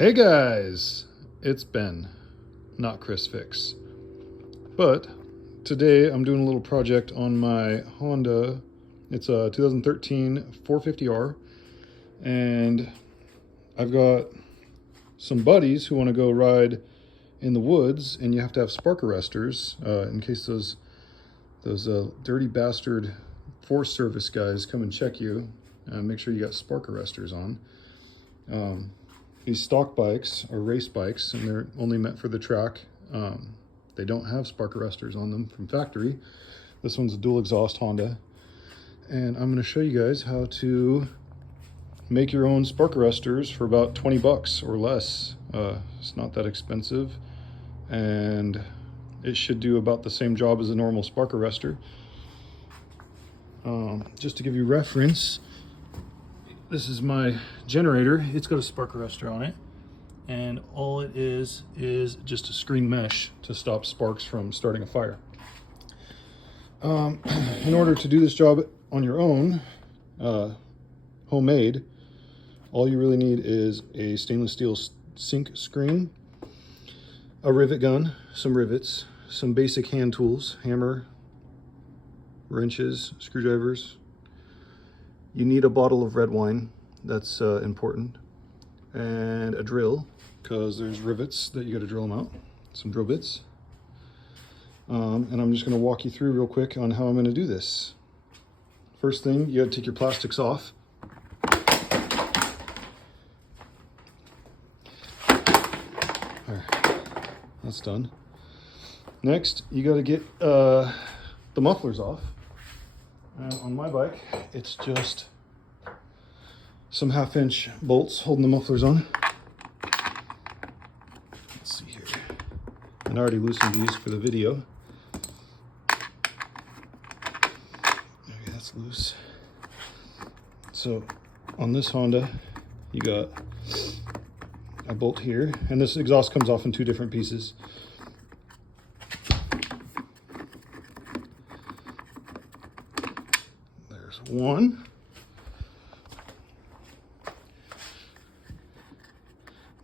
Hey guys, it's Ben, not Chris Fix. But today I'm doing a little project on my Honda. It's a 2013 450R, and I've got some buddies who want to go ride in the woods, and you have to have spark arrestors in case those dirty bastard Forest Service guys come and check you. Make sure you got spark arrestors on. These stock bikes are race bikes, and they're only meant for the track. They don't have spark arrestors on them from factory. This one's a dual exhaust Honda, and I'm going to show you guys how to make your own spark arrestors for about 20 bucks or less. It's not that expensive, and it should do about the same job as a normal spark arrestor. Just to give you reference, this is my generator. It's got a spark arrestor on it, and all it is just a screen mesh to stop sparks from starting a fire. In order to do this job on your own, homemade, all you really need is a stainless steel sink screen, a rivet gun, some rivets, some basic hand tools, hammer, wrenches, screwdrivers. You need a bottle of red wine, that's important, and a drill, because there's rivets that you got to drill them out, some drill bits. And I'm just going to walk you through real quick on how I'm going to do this. First thing, you got to take your plastics off. Alright, that's done. Next, you got to get the mufflers off. And on my bike, it's just some 1/2-inch bolts holding the mufflers on. Let's see here. And I already loosened these for the video. Okay, that's loose. So on this Honda, you got a bolt here, and this exhaust comes off in 2 different pieces. One,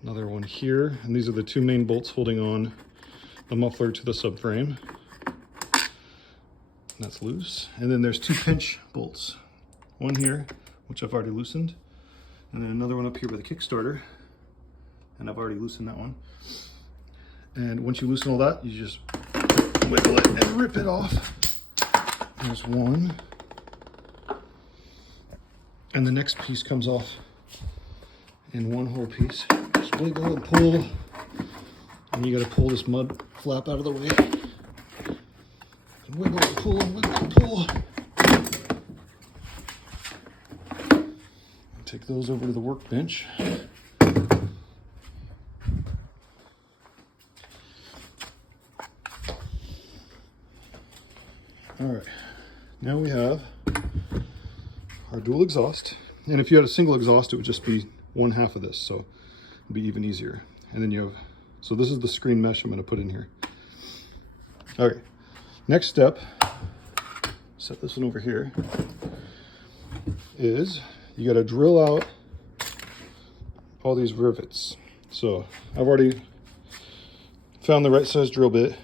another one here, and these are the 2 main bolts holding on the muffler to the subframe. That's loose. And then there's 2 pinch bolts, one here, which I've already loosened, and then another one up here by the Kickstarter, and I've already loosened that one. And once you loosen all that, you just wiggle it and rip it off. There's one. And the next piece comes off in one whole piece. Just wiggle and pull. And you gotta pull this mud flap out of the way. And wiggle and pull, wiggle and pull. And take those over to the workbench. All right, now we have our dual exhaust, and if you had a single exhaust, it would just be 1/2 of this, so it'd be even easier. And then you have, so this is the screen mesh I'm going to put in here. All right, next step, set this one over here, is you got to drill out all these rivets. So I've already found the right size drill bit,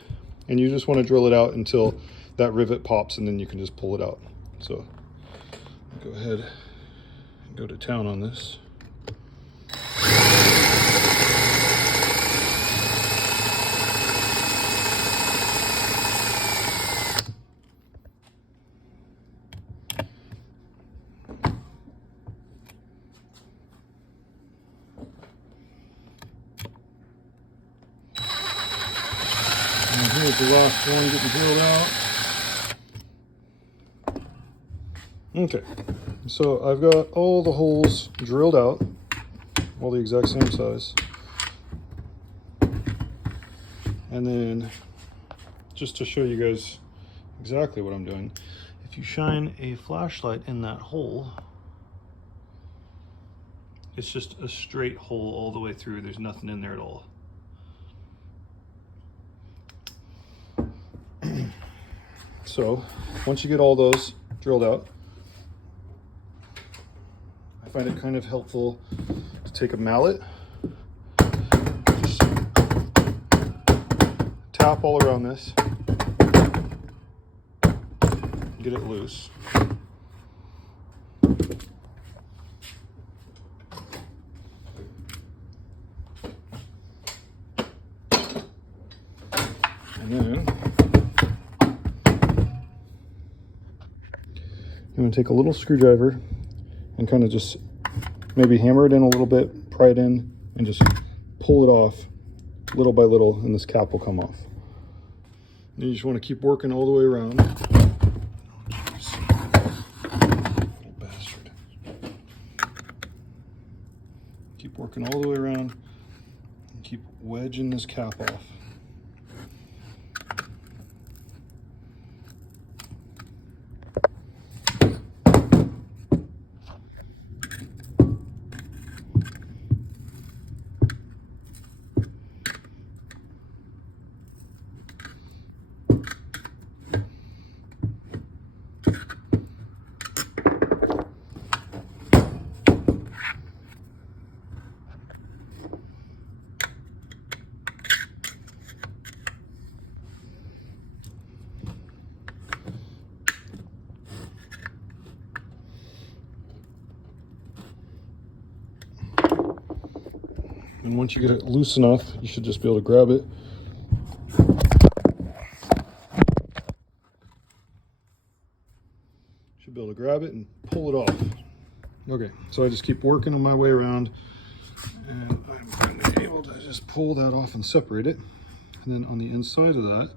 and you just want to drill it out until that rivet pops, and then you can just pull it out. So go ahead and go to town on this. And here's the last one getting drilled out. Okay, so I've got all the holes drilled out, all the exact same size. And then, just to show you guys exactly what I'm doing, if you shine a flashlight in that hole, it's just a straight hole all the way through. There's nothing in there at all. So, once you get all those drilled out, I find it kind of helpful to take a mallet tap all around this, get it loose. And then you want to take a little screwdriver and kind of just maybe hammer it in a little bit, pry it in, and just pull it off little by little, and this cap will come off. And you just want to keep working all the way around. Oh, jeez. Little bastard. Keep working all the way around and keep wedging this cap off. And once you get it loose enough, you should just be able to grab it. Should be able to grab it and pull it off. Okay, so I just keep working on my way around, and I'm going to be able to just pull that off and separate it. And then on the inside of that,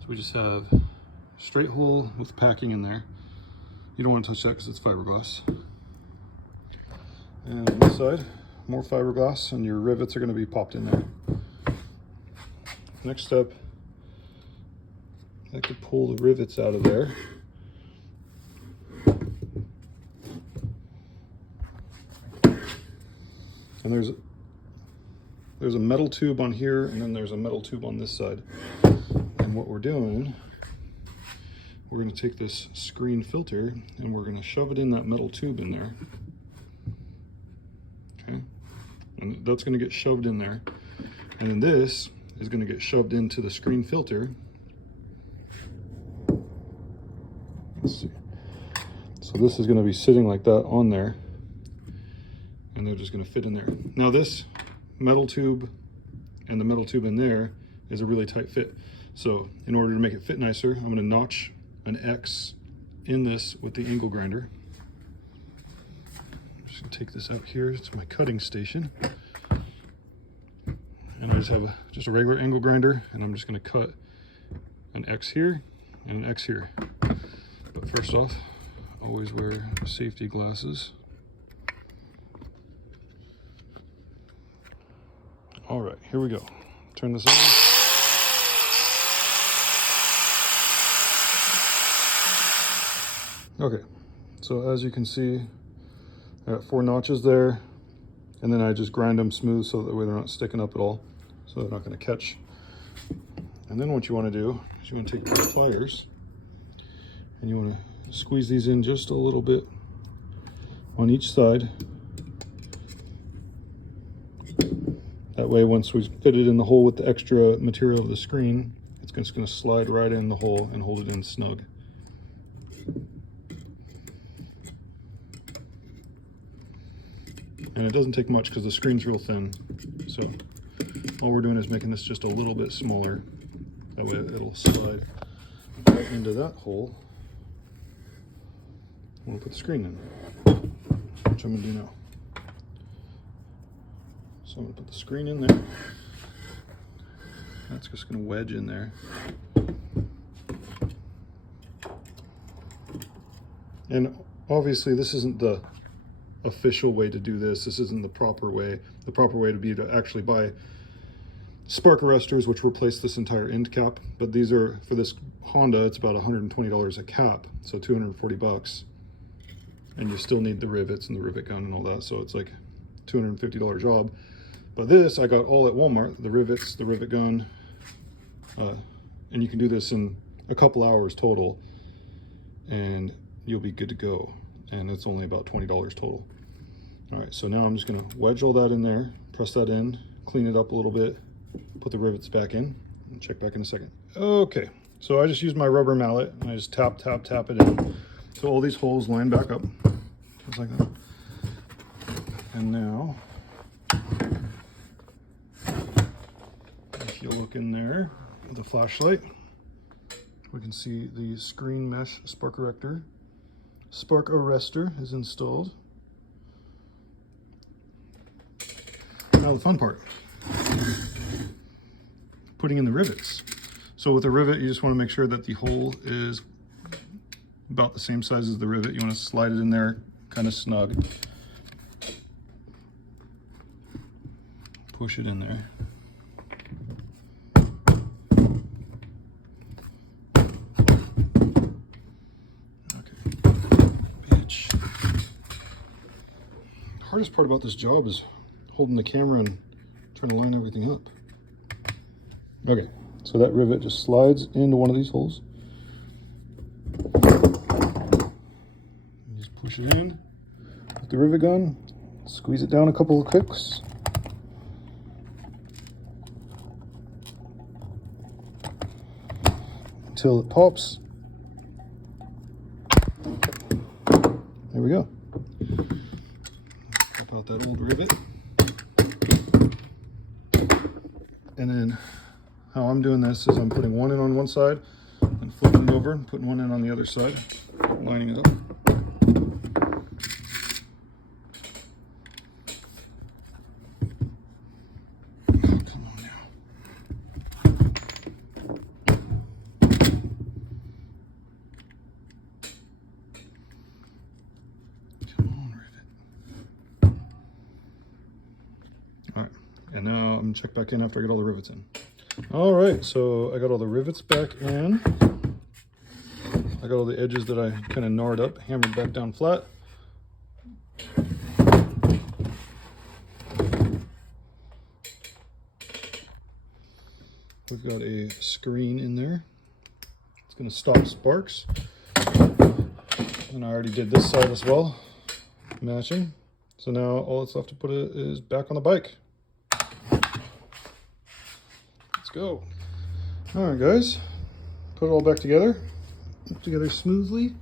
so we just have a straight hole with packing in there. You don't want to touch that because it's fiberglass. And on this side, more fiberglass, and your rivets are going to be popped in there. Next step, I like to pull the rivets out of there. And there's a metal tube on here, and then there's a metal tube on this side. And what we're doing, we're going to take this screen filter and we're going to shove it in that metal tube in there. Okay, and that's going to get shoved in there, and then this is going to get shoved into the screen filter. Let's see. So this is going to be sitting like that on there, and they're just going to fit in there. Now this metal tube and the metal tube in there is a really tight fit. So in order to make it fit nicer, I'm going to notch an X in this with the angle grinder. I'm just going to take this out here. It's my cutting station. And I just have just a regular angle grinder, and I'm just going to cut an X here and an X here. But first off, always wear safety glasses. All right, here we go. Turn this on. Okay, so as you can see, I got 4 notches there, and then I just grind them smooth so that way they're not sticking up at all, so they're not going to catch. And then what you want to do is you want to take your pliers and you want to squeeze these in just a little bit on each side. That way, once we fit it in the hole with the extra material of the screen, it's just going to slide right in the hole and hold it in snug. And it doesn't take much because the screen's real thin. So all we're doing is making this just a little bit smaller. That way it'll slide right into that hole. I'm going to put the screen in, which I'm going to do now. So I'm going to put the screen in there. That's just going to wedge in there. And obviously this isn't the official way to do this. This isn't the proper way. The proper way to be to actually buy spark arrestors, which replace this entire end cap. But these are, for this Honda, it's about $120 a cap, so 240 bucks. And you still need the rivets and the rivet gun and all that, so it's like $250 job. But this I got all at Walmart, the rivets, the rivet gun, and you can do this in a couple hours total, and you'll be good to go. And it's only about $20 total. All right, so now I'm just gonna wedge all that in there, press that in, clean it up a little bit, put the rivets back in, I'll check back in a second. Okay, so I just used my rubber mallet and I just tap it in. So all these holes line back up, just like that. And now, if you look in there with a flashlight, we can see the screen mesh spark arrestor. Spark arrestor is installed. Now the fun part, putting in the rivets. So with a rivet, you just want to make sure that the hole is about the same size as the rivet. You want to slide it in there kind of snug. Push it in there. Hardest part about this job is holding the camera and trying to line everything up. Okay, so that rivet just slides into one of these holes. You just push it in with the rivet gun, squeeze it down a couple of clicks. Until it pops. There we go. Pop out that old rivet. And then how I'm doing this is I'm putting one in on one side and flipping it over and putting one in on the other side, lining it up. Oh, come on now. Come on, rivet. All right, and now I'm gonna check back in after I get all the rivets in. All right, so I got all the rivets back in. I got all the edges that I kind of gnarred up, hammered back down flat. We've got a screen in there. It's gonna stop sparks. And I already did this side as well, matching. So now all that's left to put it is back on the bike. Let's go. All right, guys, put it all back together smoothly.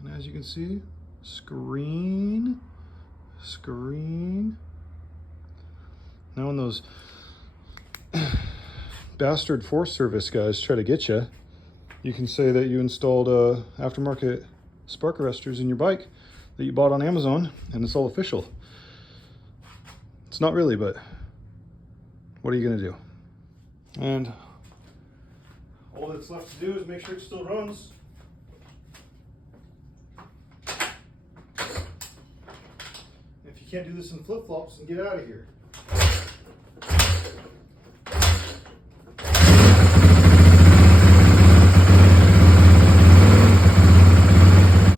And as you can see, screen. Now when those bastard Forest Service guys try to get you, you can say that you installed aftermarket spark arrestors in your bike that you bought on Amazon, and it's all official. It's not really, but what are you gonna do? And all that's left to do is make sure it still runs. If you can't do this in flip-flops, then get out of here.